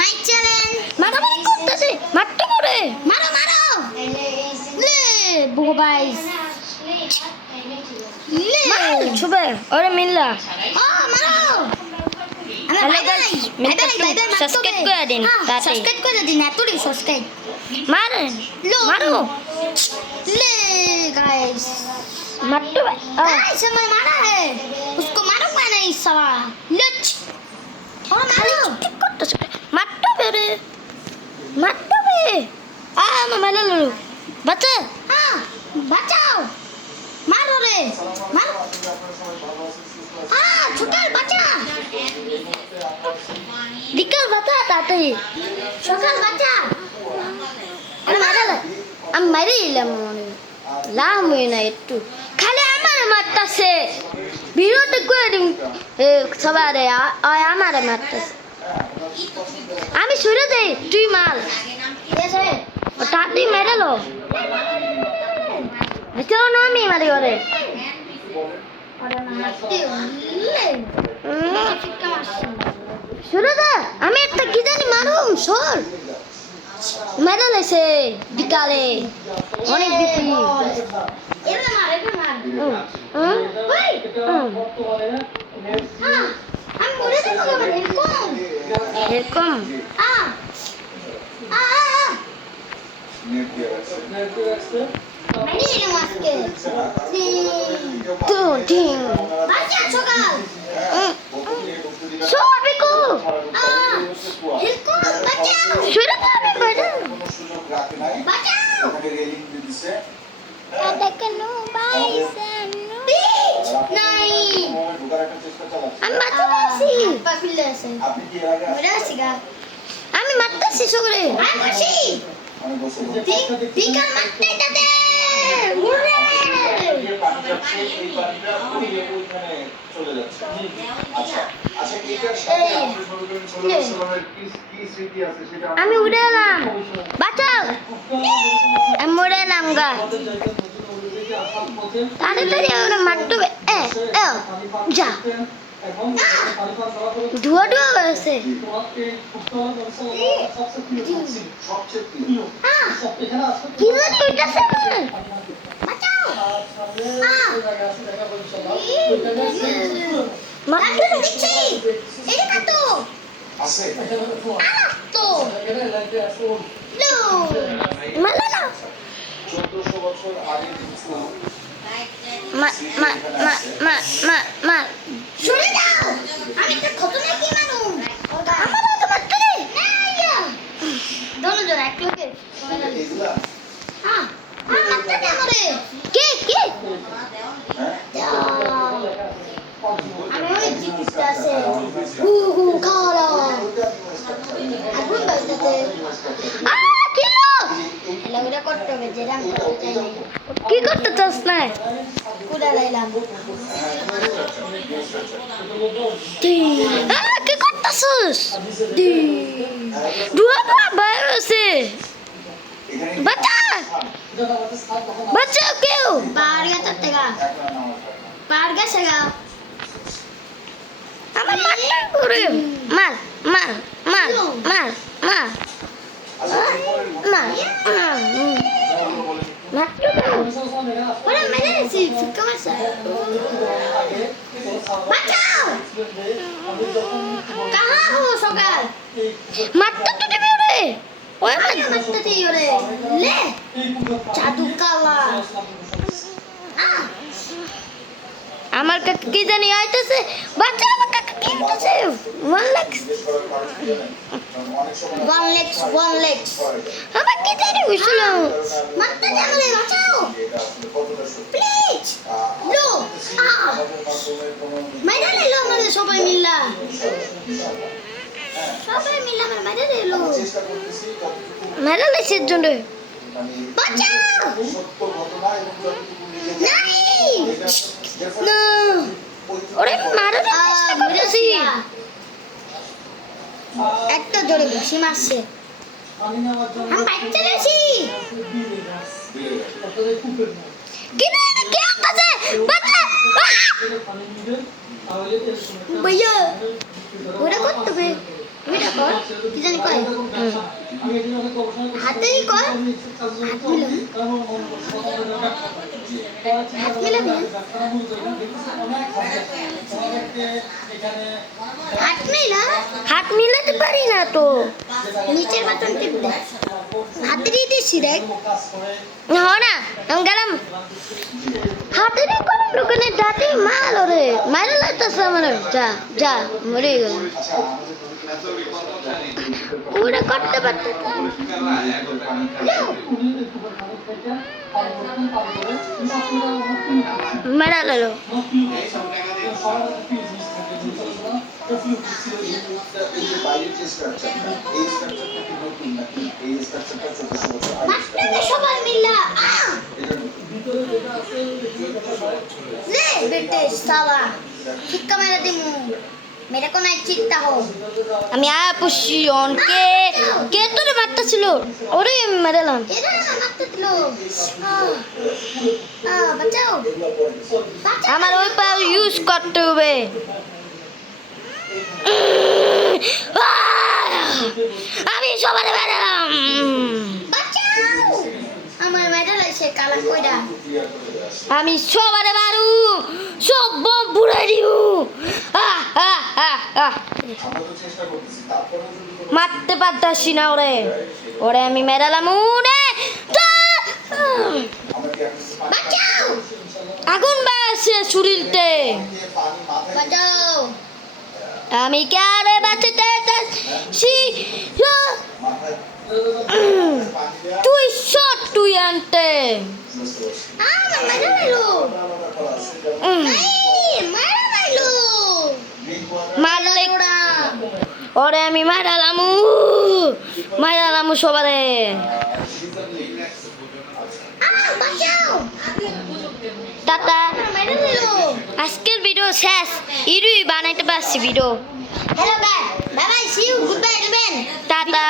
Mic challenge মারামারি করতেছে, মারতে পারে। মারো মারো লে বুগো গাইস লে ছুবে ওরে মিল্লা। মারো হ্যালো গাইস, সাবস্ক্রাইব করে দিন তাতে। সাবস্ক্রাইব করে দিন এতই সাবস্ক্রাইব মারেন, লো মারো। ले गाइस মারতে পারে। गाइस हमें मारा है उसको मारूंगा नहीं साला लच और मारो ঠিক করতেছে, মারতে পারে, মারতে পারে। আমার মেলা লো বাচ্চা। हाँ बचाओ मारो रे मारो हाँ छोटा बचा বিকাল বাচ্চা তাড়াতাড়ি। छोटा बचा আমি মারালে, আমি মারি এলাম মনে লাম হয়ে না একটু, খালি আমার মারতেছে। বিরতি করে দিন সবারে, আমার মারতেছে। আমি শুরু দেই, তুই মাল कैसे তাড়াতাড়ি মেরে লো। কেউ না আমি মারি ওরে। और मारते ले चिक्का मारছি শুরু দে, আমি একটা কি জানি মারুম সর মেরে লেছে বিকালে অনেক বেশি। এটা মার ওই আমি মরে যাবো আমার এরকম এরকম আ আ মানে এর মাস্কে তো ঠিক বাচ্চা সকাল সবিকু এরকম বাঁচাও শুরু দে, আমি মারি বাঁচাও দেখেন বাইসান নাই আমি মারতে পারছি, পাপিলে আছে মরে আছে গা আমি মারতেছি সগরে। আমি মারছি বিকাল মারতে যাতে মুরে আমি উড়ে এলাম, বাঁচাও। আমি উড়ে এলাম গা, তাড়াতাড়ি ওরা মারতে হবে। যা ধোয়া ধোয়া হয়েছে। কি জানি উঠেছে বাঁচাও মারতে দিচ্ছি এটা কাটো তো লো মারলে না। মা মা মা মা মা মা সরে যাও আমি তো খতনা কি মানু আমার তো মারতে রে। দোনো জন এক লোকে হ্যাঁ হ্যাঁ মারতে দে আমারে কে কে আমি অনেক জিনিস আছে হু হু খাওয়া আগুন বাজতে কিলো এলা ওটা করতে হবে যেটা আমি করতে চাই না কি করতে চাস না? কুড়া লাইলাম কি করতেছিস? ধোয়া ধোয়া বাইর হয়েছে। বাচ্চা বাচ্চা কেউ পাহাড় গেছে তেগা পাহাড় গেছে গা আমার মারটা করে মার মার মার মার মার মার মারটা ওরে মেরে দিছি ফিক্কা মারছে বাঁচাও কাহা হো সকাল মারটা তো দিবি রে। ওই আরে মারতে দিই ওরে লে জাদু কালা আমার কাকা কি জানি আইতেছে, বাচ্চা আমার কাকা কি হইতেছে। ওয়ান লেগস আমার কি জানি হইছিল। মারতে দে আমারে বাঁচাও প্লিজ লো মাইরা লে লো আমাদের সবাই মিল্লা আমার মাইরা লে লো মেরা লাইছের জন্য বাঁচাও নাই না ওরে মারার চেষ্টা করতেছি। একটা জোরে ঘুষি মারছে আমি বাইক চালাচ্ছি কি রে কে আছে বাচ্চা भैया ওরা করতে হবে কর কি জানি কয় হাতেই কর হাত মিলাবি হাত মিলা হাত মিলাতে পারি না তো। নিচের বাটন টিপ দে হাতে দিয়ে দিছি দেখ না না আমি গেলাম হাতে দিয়ে করেন দোকানে দাঁতে মাল রে মারা লাগতেছে আমার যা যা মরে গেল ওরা করতে পারতে মারা গেল মাস্টারে সবাই মিলা লে বেটে সালা শিক্ষা মেরে দিমু মেরে কোন চিন্তা হো আমি আপুসি কে কে তোরে মারতেছিল ওরে মারলাম এরা মারতে দিল বাঁচাও আমার ওই পাওয়ার ইউজ করতে হবে আমি সবার মারলাম বাঁচাও আমার মেডাল আছে কালা কইরা আমি সবার মারু সব বম পুড়াই দিব মারতে পারতাছি না ওরে ওরে আমি মেরালাম উড়ে বাঁচাও আগুন বাসে শরীরতে বাঁচাও আমি কারে বাঁচাতে চাচ্ছি তুই শট তুই আনতে আমার মেডাল আইলো এই মেডাল আইলো মারলে ওরা ওরে আমি মারালাম সবারে বাঁচাও টাটা মেডাল আইলো আজকের ভিডিও শেষ ইরুই বানাইতে পারছি video hello bye bye bye see you goodbye everyone tata